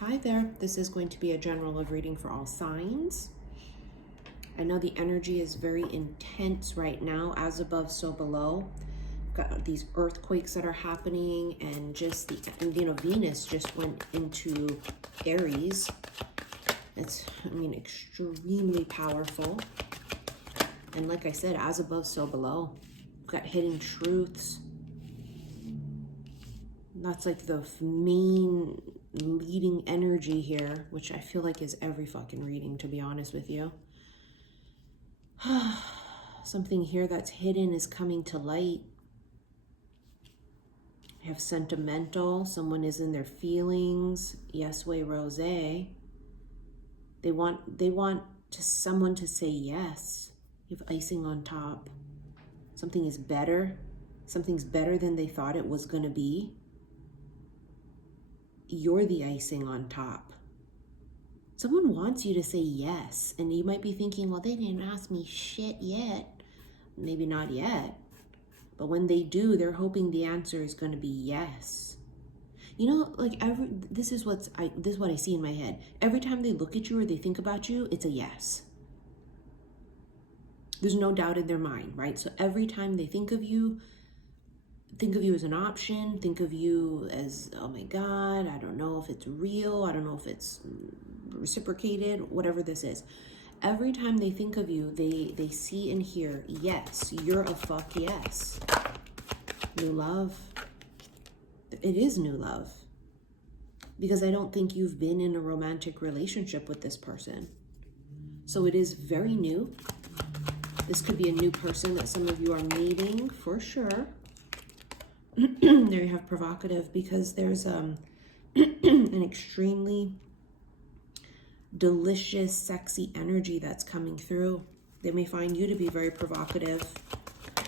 Hi there, this is going to be a general love reading for all signs. I know the energy is very intense right now, as above, so below. Got these earthquakes that are happening, and just Venus just went into Aries. It's, extremely powerful. And like I said, as above, so below. Got hidden truths. That's like the main leading energy here, which I feel like is every fucking reading, to be honest with you. Something here that's hidden is coming to light. I have sentimental. Someone is in their feelings. Yes way rose. They want someone to say yes. You have icing on top. Something is better. Something's better than they thought it was gonna be. You're the icing on top. Someone wants you to say yes, and you might be thinking, well, they didn't ask me shit yet. Maybe not yet, but when they do, they're hoping the answer is going to be yes. You know, like this is what I see in my head. Every time they look at you or they think about you, it's a yes. There's no doubt in their mind, right? So every time they think of you as an option, think of you as, oh my God, I don't know if it's real, I don't know if it's reciprocated, whatever this is. Every time they think of you, they see and hear, yes, you're a fuck yes. New love. It is new love. Because I don't think you've been in a romantic relationship with this person. So it is very new. This could be a new person that some of you are meeting for sure. There you have provocative, because there's an extremely delicious, sexy energy that's coming through. They may find you to be very provocative,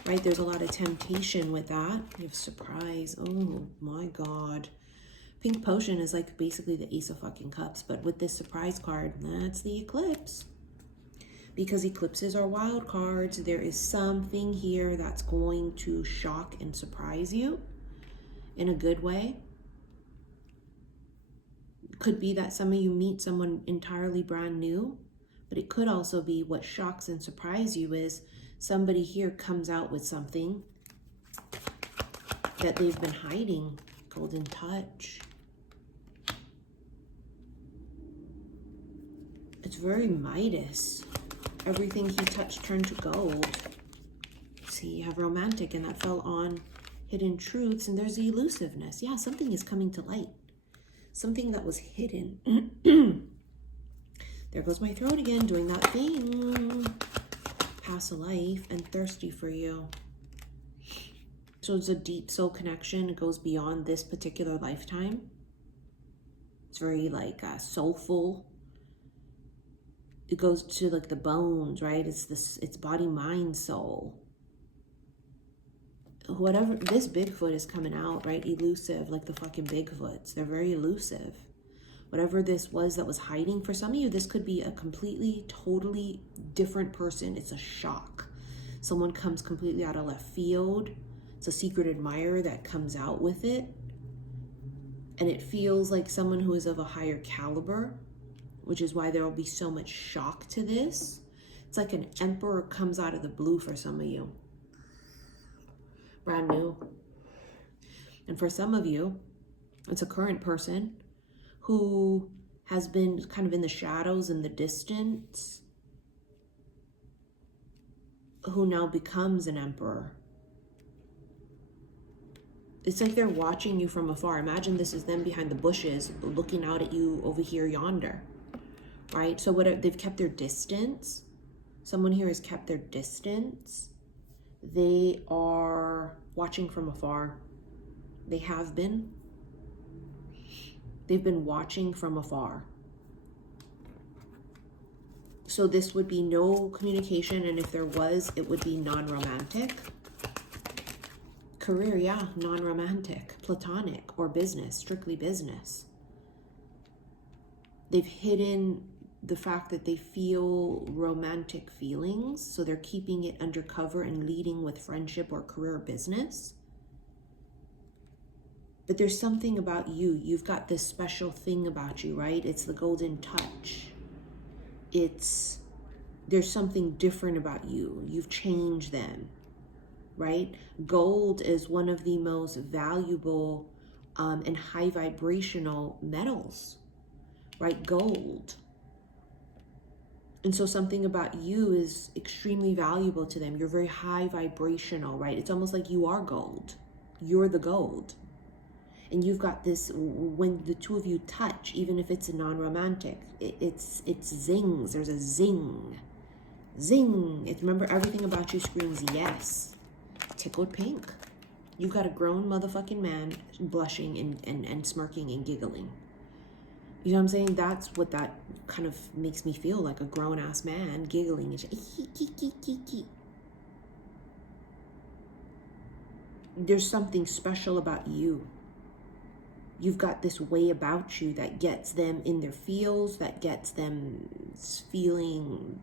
right? There's a lot of temptation with that. You have surprise. Oh my God. Pink potion is like basically the ace of fucking cups, but with this surprise card, that's the eclipse. Because eclipses are wild cards, there is something here that's going to shock and surprise you in a good way. Could be that some of you meet someone entirely brand new, but it could also be what shocks and surprises you is somebody here comes out with something that they've been hiding. Golden touch. It's very Midas. Everything he touched turned to gold. See, you have romantic, and that fell on hidden truths, and there's the elusiveness. Yeah, something is coming to light. Something that was hidden. There goes my throat again, doing that thing. Past a life and thirsty for you. So it's a deep soul connection. It goes beyond this particular lifetime. It's very like soulful. It goes to like the bones, right? It's body, mind, soul. Whatever, this Bigfoot is coming out, right? Elusive, like the fucking Bigfoots. They're very elusive. Whatever this was that was hiding, for some of you, this could be a completely, totally different person. It's a shock. Someone comes completely out of left field. It's a secret admirer that comes out with it. And it feels like someone who is of a higher caliber, which is why there will be so much shock to this. It's like an emperor comes out of the blue for some of you. Brand new. And for some of you, it's a current person who has been kind of in the shadows, in the distance, who now becomes an emperor. It's like they're watching you from afar. Imagine this is them behind the bushes looking out at you over here yonder, right? So they've kept their distance. Someone here has kept their distance. They are watching from afar. They have been. They've been watching from afar. So this would be no communication, and if there was, it would be non-romantic. Career, yeah, non-romantic, platonic, or business, strictly business. They've hidden the fact that they feel romantic feelings, so they're keeping it undercover and leading with friendship or career or business. But there's something about you. You've got this special thing about you, right? It's the golden touch. There's something different about you. You've changed them, right? Gold is one of the most valuable and high vibrational metals, right? Gold. And so something about you is extremely valuable to them. You're very high vibrational, right? It's almost like you are gold. You're the gold. And you've got this, when the two of you touch, even if it's non-romantic, it's zings. There's a zing. Zing. Remember, everything about you screams yes. Tickled pink. You've got a grown motherfucking man blushing and smirking and giggling. You know what I'm saying? That's what that kind of makes me feel like, a grown-ass man giggling and there's something special about you. You've got this way about you that gets them in their feels, that gets them feeling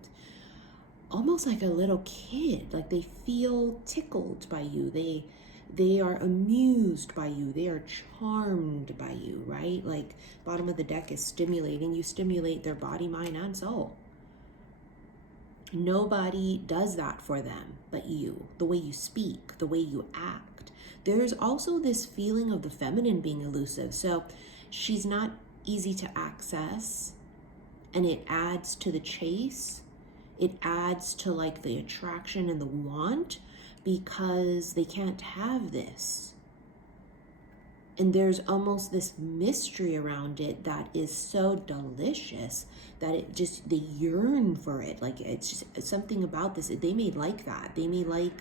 almost like a little kid. Like they feel tickled by you. They are amused by you. They are charmed by you, right? Like bottom of the deck is stimulating. You stimulate their body, mind, and soul. Nobody does that for them but you. The way you speak, the way you act. There's also this feeling of the feminine being elusive. So she's not easy to access, and it adds to the chase. It adds to like the attraction and the want, because they can't have this. And there's almost this mystery around it that is so delicious that they yearn for it. Like it's just something about this. They may like that. They may like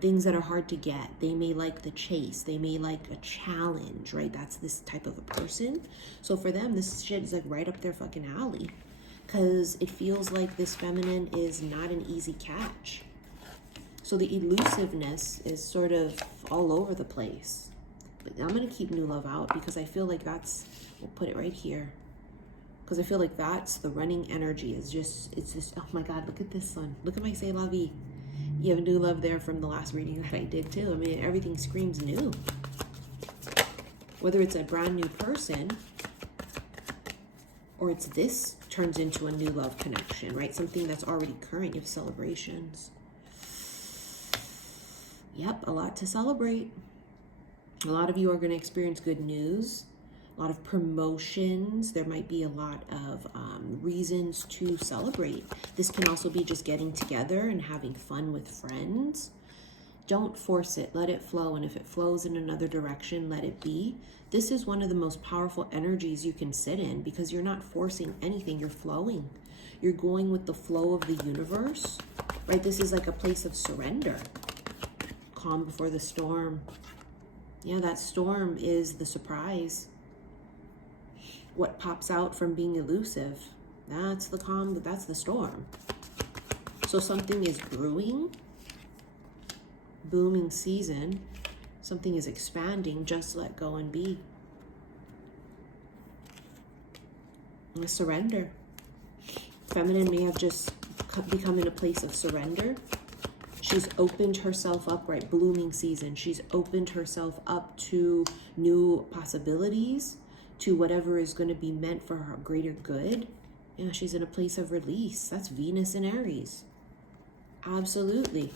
things that are hard to get. They may like the chase. They may like a challenge, right? That's this type of a person. So for them, this shit is like right up their fucking alley, because it feels like this feminine is not an easy catch. So the elusiveness is sort of all over the place. But I'm going to keep new love out, because I feel like we'll put it right here. Because I feel like that's the running energy. It's just, oh my God, look at this one. Look at my C'est La Vie. You have new love there from the last reading that I did too. I mean, everything screams new. Whether it's a brand new person, or it's this turns into a new love connection, right? Something that's already current. You have celebrations. Yep, a lot to celebrate. A lot of you are going to experience good news, a lot of promotions. There might be a lot of reasons to celebrate. This can also be just getting together and having fun with friends. Don't force it. Let it flow. And if it flows in another direction, let it be. This is one of the most powerful energies you can sit in, because you're not forcing anything. You're flowing. You're going with the flow of the universe, right? This is like a place of surrender. Calm before the storm. Yeah, that storm is the surprise. What pops out from being elusive, that's the calm, that's the storm. So something is brewing, booming season. Something is expanding. Just let go and be. And a surrender. Feminine may have just become in a place of surrender. She's opened herself up, right? Blooming season. She's opened herself up to new possibilities, to whatever is going to be meant for her greater good. Yeah, she's in a place of release. That's Venus in Aries. Absolutely.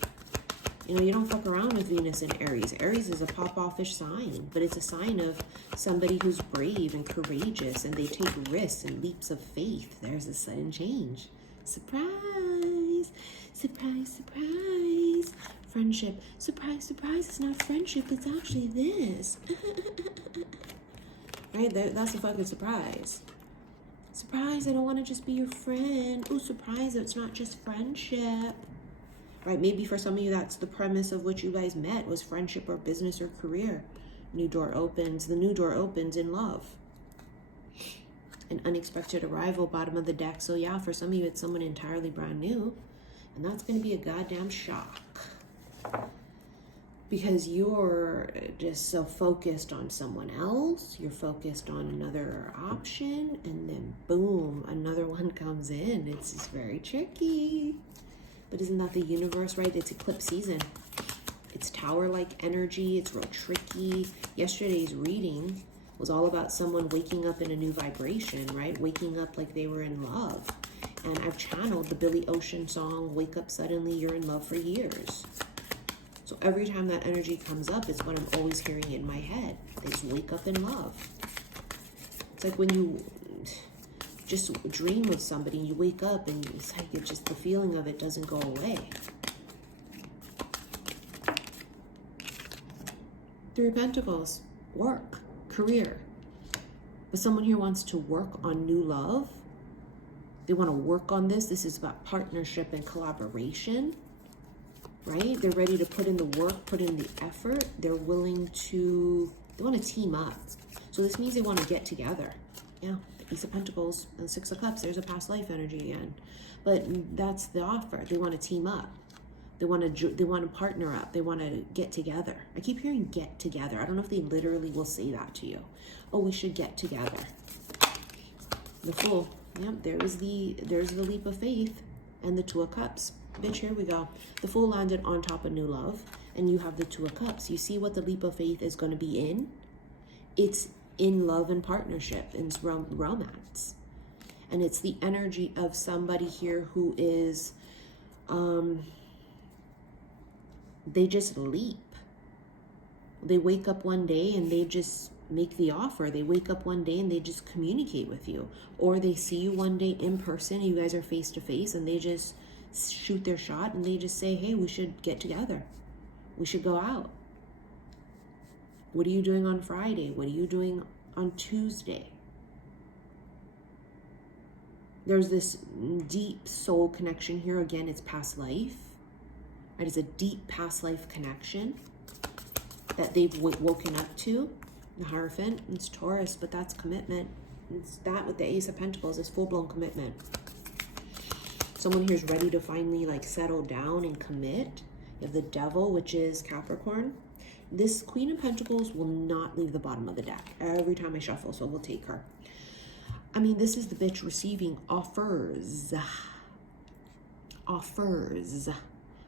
You know, you don't fuck around with Venus in Aries. Aries is a pop-offish sign, but it's a sign of somebody who's brave and courageous, and they take risks and leaps of faith. There's a sudden change. Surprise! Surprise, surprise. Friendship. Surprise, surprise. It's not friendship. It's actually this. Right? That's a fucking surprise. Surprise, I don't want to just be your friend. Oh, surprise, it's not just friendship. Right? Maybe for some of you, that's the premise of what you guys met, was friendship or business or career. New door opens. The new door opens in love. An unexpected arrival, bottom of the deck. So yeah, for some of you, it's someone entirely brand new. And that's going to be a goddamn shock. Because you're just so focused on someone else. You're focused on another option. And then boom, another one comes in. It's just very tricky. But isn't that the universe, right? It's eclipse season. It's tower-like energy. It's real tricky. Yesterday's reading was all about someone waking up in a new vibration, right? Waking up like they were in love. And I've channeled the Billy Ocean song, Wake Up Suddenly, You're in Love for Years. So every time that energy comes up, it's what I'm always hearing in my head. It's wake up in love. It's like when you just dream of somebody, you wake up and it's like it just, the feeling of it doesn't go away. Three of Pentacles, work, career. But someone here wants to work on new love. They want to work on this. This is about partnership and collaboration, right? They're ready to put in the work, put in the effort. They're willing to, they want to team up. So this means they want to get together. Yeah, the Ace of Pentacles and Six of Cups. There's a past life energy again. But that's the offer. They want to team up. They want to partner up. They want to get together. I keep hearing get together. I don't know if they literally will say that to you. Oh, we should get together. The Fool. Yep, there's the leap of faith and the Two of Cups. Bitch, here we go. The Fool landed on top of new love, and you have the Two of Cups. You see what the leap of faith is going to be in? It's in love and partnership, in romance. And it's the energy of somebody here who is, they just leap. They wake up one day and they just make the offer. They wake up one day and they just communicate with you. Or they see you one day in person, you guys are face to face, and they just shoot their shot and they just say, hey, we should get together. We should go out. What are you doing on Friday? What are you doing on Tuesday? There's this deep soul connection here. Again, it's past life. Right? It's a deep past life connection that they've woken up to. The Hierophant, it's Taurus, but that's commitment. It's that with the Ace of Pentacles is full-blown commitment. Someone here's ready to finally like settle down and commit. You have the Devil, which is Capricorn. This Queen of Pentacles will not leave the bottom of the deck every time I shuffle, so we'll take her. I mean, this is the bitch receiving offers. Offers.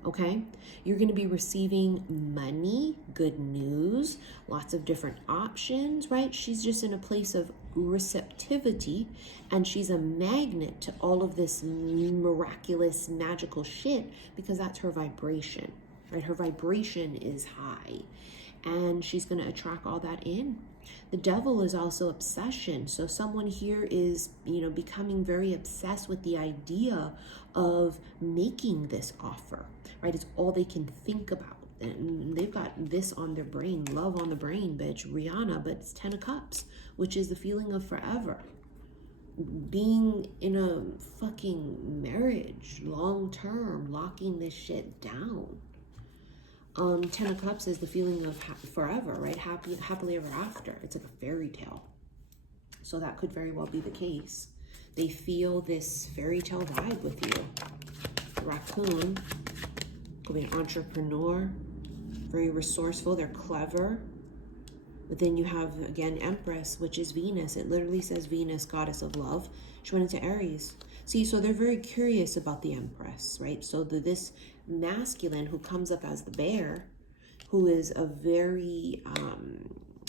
Okay? You're going to be receiving money, good news, lots of different options, right? She's just in a place of receptivity, and she's a magnet to all of this miraculous, magical shit because that's her vibration, right? Her vibration is high, and she's going to attract all that in. The Devil is also obsession. So someone here is, you know, becoming very obsessed with the idea of making this offer, right? It's all they can think about. And they've got this on their brain, love on the brain, bitch, Rihanna, but it's 10 of Cups, which is the feeling of forever. Being in a fucking marriage, long term, locking this shit down. 10 of Cups is the feeling of forever, right? Happily ever after. It's like a fairy tale. So that could very well be the case. They feel this fairy tale vibe with you. Raccoon could be an entrepreneur, very resourceful. They're clever. But then you have, again, Empress, which is Venus. It literally says Venus, goddess of love. She went into Aries. See, so they're very curious about the Empress, right? So this masculine who comes up as the bear, who is a very,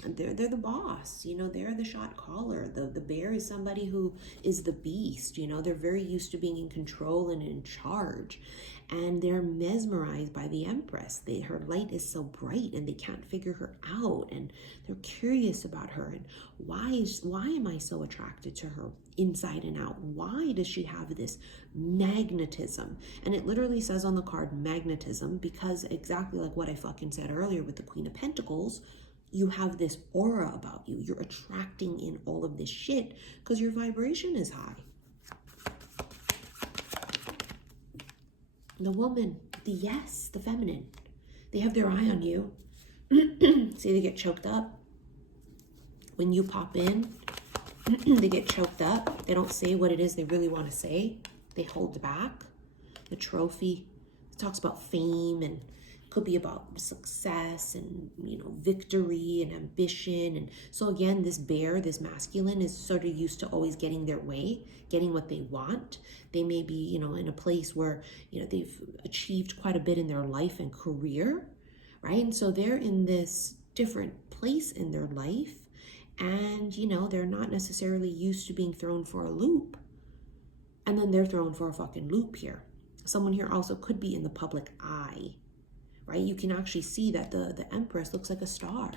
they're the boss, you know, they're the shot caller. The bear is somebody who is the beast, you know, they're very used to being in control and in charge. And they're mesmerized by the Empress. Her light is so bright and they can't figure her out. And they're curious about her. And why am I so attracted to her inside and out? Why does she have this magnetism? And it literally says on the card magnetism because exactly like what I fucking said earlier with the Queen of Pentacles, you have this aura about you. You're attracting in all of this shit because your vibration is high. The woman, the feminine, they have their eye on you. See, they get choked up. When you pop in, they get choked up. They don't say what it is they really want to say. They hold back. The trophy talks about fame and could be about success and, you know, victory and ambition. And so again, this bear, this masculine is sort of used to always getting their way, getting what they want. They may be, you know, in a place where, you know, they've achieved quite a bit in their life and career, right? And so they're in this different place in their life, and you know, they're not necessarily used to being thrown for a loop, and then they're thrown for a fucking loop here. Someone here also could be in the public eye, right? You can actually see that the Empress looks like a star.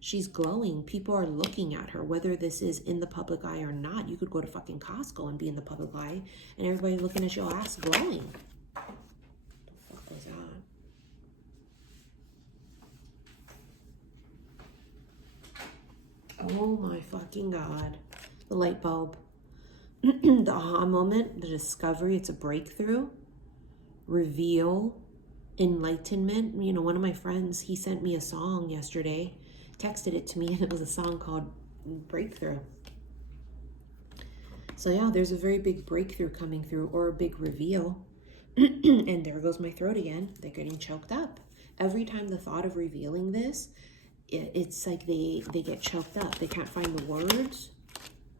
She's glowing. People are looking at her, whether this is in the public eye or not. You could go to fucking Costco and be in the public eye, and everybody looking at your ass glowing. What the fuck was that? Oh my fucking God. The light bulb. The aha moment, the discovery, it's a breakthrough, reveal, enlightenment. You know, one of my friends, he sent me a song yesterday, texted it to me, and it was a song called Breakthrough. So yeah, there's a very big breakthrough coming through, or a big reveal. And there goes my throat again. They're getting choked up. Every time the thought of revealing this, it's like they get choked up. They can't find the words.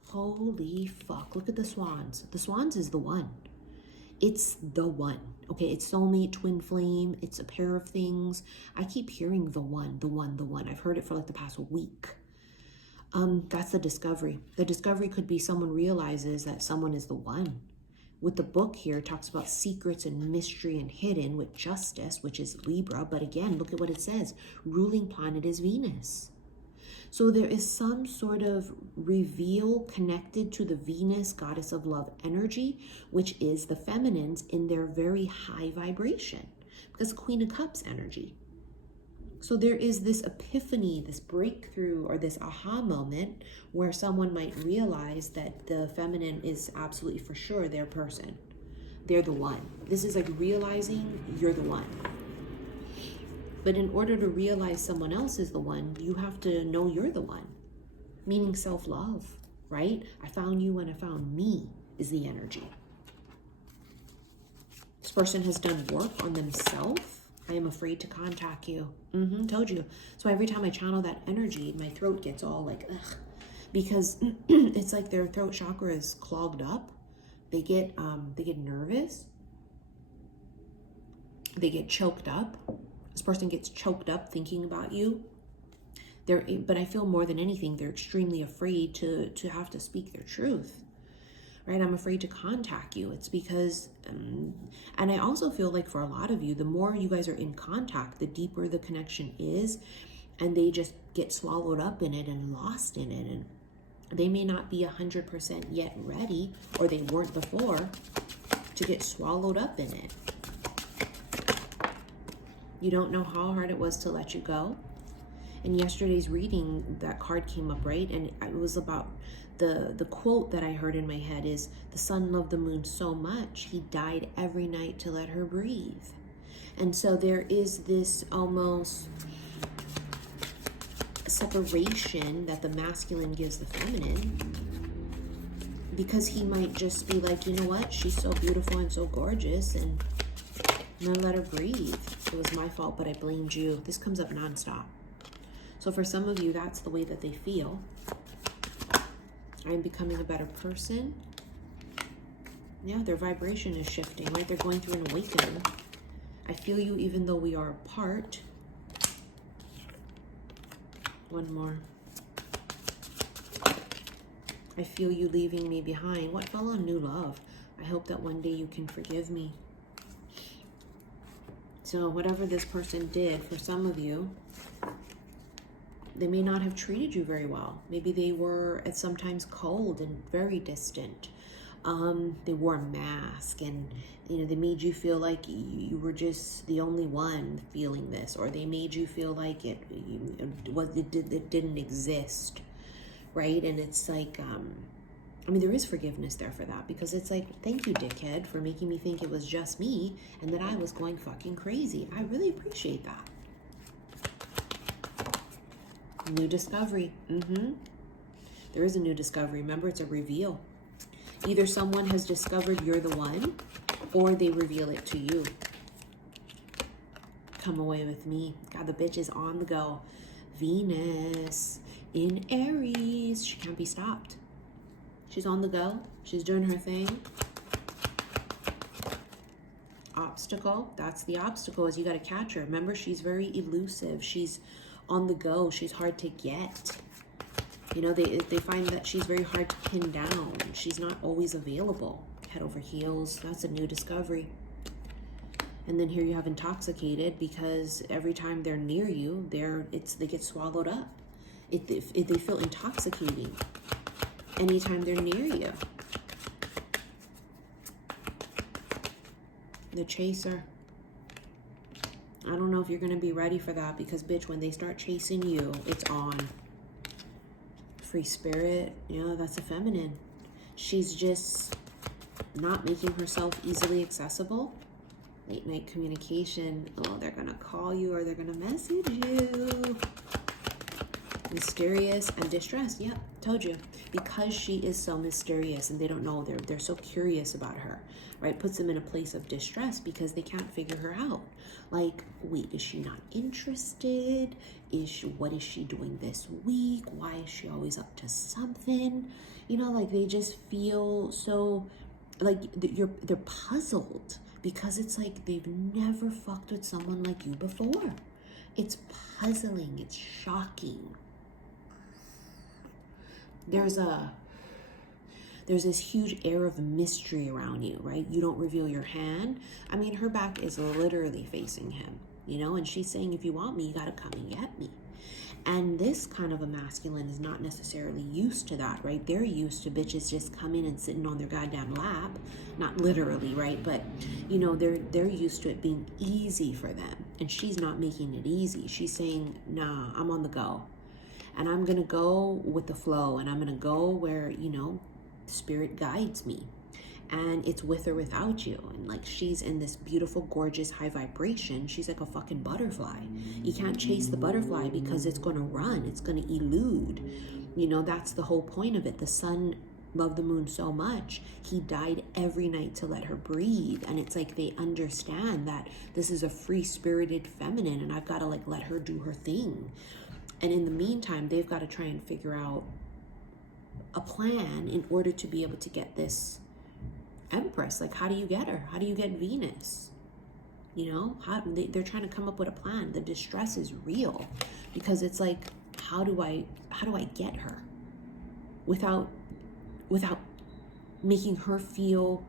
Holy fuck. Look at the swans. The swans is the one. It's the one. Okay, it's soulmate, twin flame. It's a pair of things. I keep hearing the one, the one, the one. I've heard it for like the past week. That's the discovery. The discovery could be someone realizes that someone is the one. With the book here, it talks about secrets and mystery and hidden with justice, which is Libra. But again, look at what it says. Ruling planet is Venus. So there is some sort of reveal connected to the Venus, goddess of love energy, which is the feminines in their very high vibration, because Queen of Cups energy. So there is this epiphany, this breakthrough, or this aha moment where someone might realize that the feminine is absolutely for sure their person. They're the one. This is like realizing you're the one. But in order to realize someone else is the one, you have to know you're the one, meaning self-love, right? I found you when I found me is the energy. This person has done work on themselves. I am afraid to contact you. Told you. So every time I channel that energy, my throat gets all like, ugh, because it's like their throat chakra is clogged up. They get nervous. They get choked up. This person gets choked up thinking about you. But I feel more than anything, they're extremely afraid to have to speak their truth, right? I'm afraid to contact you. It's because, and I also feel like for a lot of you, the more you guys are in contact, the deeper the connection is, and they just get swallowed up in it and lost in it. And they may not be 100% yet ready, or they weren't before, to get swallowed up in it. You don't know how hard it was to let you go. In yesterday's reading, that card came up, right? And it was about the quote that I heard in my head is, the sun loved the moon so much, he died every night to let her breathe. And so there is this almost separation that the masculine gives the feminine, because he might just be like, you know what? She's so beautiful and so gorgeous, and I'm gonna let her breathe. It was my fault, but I blamed you. This comes up nonstop. So for some of you, that's the way that they feel. I'm becoming a better person. Yeah, their vibration is shifting, right? They're going through an awakening. I feel you even though we are apart. One more. I feel you leaving me behind. What fell on new love? I hope that one day you can forgive me. So whatever this person did, for some of you, they may not have treated you very well. Maybe they were at sometimes cold and very distant. They wore a mask, and you know, they made you feel like you were just the only one feeling this, or they made you feel like it didn't exist, right? And it's like, I mean, there is forgiveness there for that, because it's like, thank you, dickhead, for making me think it was just me and that I was going fucking crazy. I really appreciate that. New discovery. There is a new discovery. Remember, it's a reveal. Either someone has discovered you're the one, or they reveal it to you. Come away with me. God, the bitch is on the go. Venus in Aries. She can't be stopped. She's on the go. She's doing her thing. obstacle. That's the obstacle, is you got to catch her. Remember, she's very elusive. She's on the go. She's hard to get. You know, they find that she's very hard to pin down. She's not always available. Head over heels. That's a new discovery. And then here you have intoxicated, because every time they're near you, they get swallowed up. They feel intoxicating anytime they're near you. The chaser. I don't know if you're going to be ready for that, because bitch, when they start chasing you, it's on. Free spirit, you know, that's a feminine. She's just not making herself easily accessible. Late night communication. Oh, they're going to call you or they're going to message you. Mysterious and distressed. Yep, told you. Because she is so mysterious and they don't know, they're so curious about her, right? Puts them in a place of distress because they can't figure her out. Like, wait, is she not interested? What is she doing this week? Why is she always up to something? You know, like they just feel so like they're puzzled, because it's like they've never fucked with someone like you before. It's puzzling, it's shocking. There's this huge air of mystery around you, right? You don't reveal your hand. I mean, her back is literally facing him, you know, and she's saying, if you want me, you got to come and get me. And this kind of a masculine is not necessarily used to that, right? They're used to bitches just coming and sitting on their goddamn lap. Not literally, right? But, you know, they're used to it being easy for them. And she's not making it easy. She's saying, nah, I'm on the go. And I'm going to go with the flow. And I'm going to go where, you know, spirit guides me. And it's with or without you. And like, she's in this beautiful, gorgeous, high vibration. She's like a fucking butterfly. You can't chase the butterfly because it's going to run. It's going to elude. You know, that's the whole point of it. The sun loved the moon so much, he died every night to let her breathe. And it's like they understand that this is a free-spirited feminine, and I've got to like let her do her thing. And in the meantime, they've got to try and figure out a plan in order to be able to get this Empress. Like, how do you get her? How do you get Venus? You know, they're trying to come up with a plan. The distress is real, because it's like, how do I get her without making her feel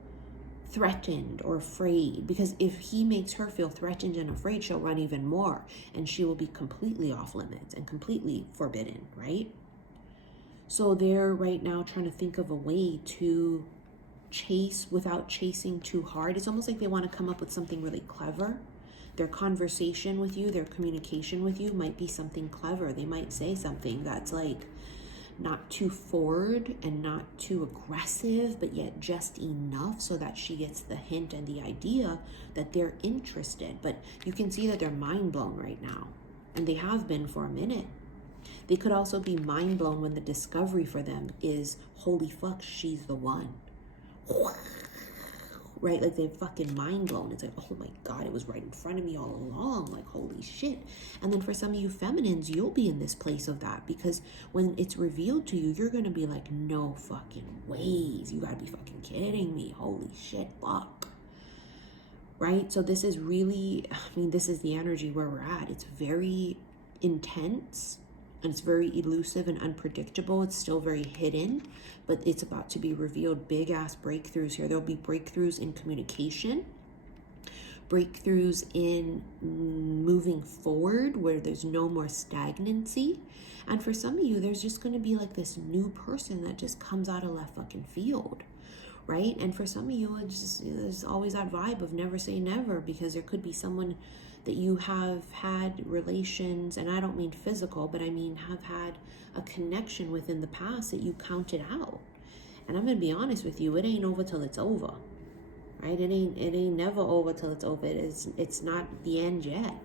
threatened or afraid? Because if he makes her feel threatened and afraid, she'll run even more, and she will be completely off limits and completely forbidden, right? So they're right now trying to think of a way to chase without chasing too hard. It's almost like they want to come up with something really clever. Their conversation with you, their communication with you might be something clever. They might say something that's like not too forward and not too aggressive, but yet just enough so that she gets the hint and the idea that they're interested. But you can see that they're mind blown right now, and they have been for a minute. They could also be mind blown when the discovery for them is, holy fuck, she's the one. Right? Like, they're fucking mind blown. It's like, oh my God, it was right in front of me all along. Like, holy shit. And then for some of you feminines, you'll be in this place of that, because when it's revealed to you, you're going to be like, no fucking ways. You got to be fucking kidding me. Holy shit, fuck. Right? So this is really, I mean, this is the energy where we're at. It's very intense. And it's very elusive and unpredictable. It's still very hidden, but it's about to be revealed. Big ass breakthroughs here. There'll be breakthroughs in communication, breakthroughs in moving forward where there's no more stagnancy. And for some of you, there's just going to be like this new person that just comes out of left fucking field, right? And for some of you, it's just, there's always that vibe of never say never, because there could be someone that you have had relations, and I don't mean physical, but I mean have had a connection with in the past that you counted out. And I'm gonna be honest with you, it ain't over till it's over, right? It ain't never over till it's over. It's not the end yet.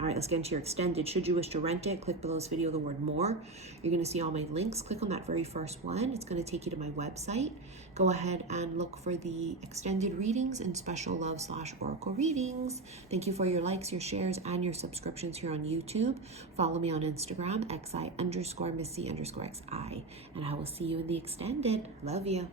All right, let's get into your extended. Should you wish to rent it, click below this video the word more. You're going to see all my links. Click on that very first one. It's going to take you to my website. Go ahead and look for the extended readings and special love / oracle readings. Thank you for your likes, your shares, and your subscriptions here on YouTube. Follow me on Instagram, xi_missy_xi. And I will see you in the extended. Love you.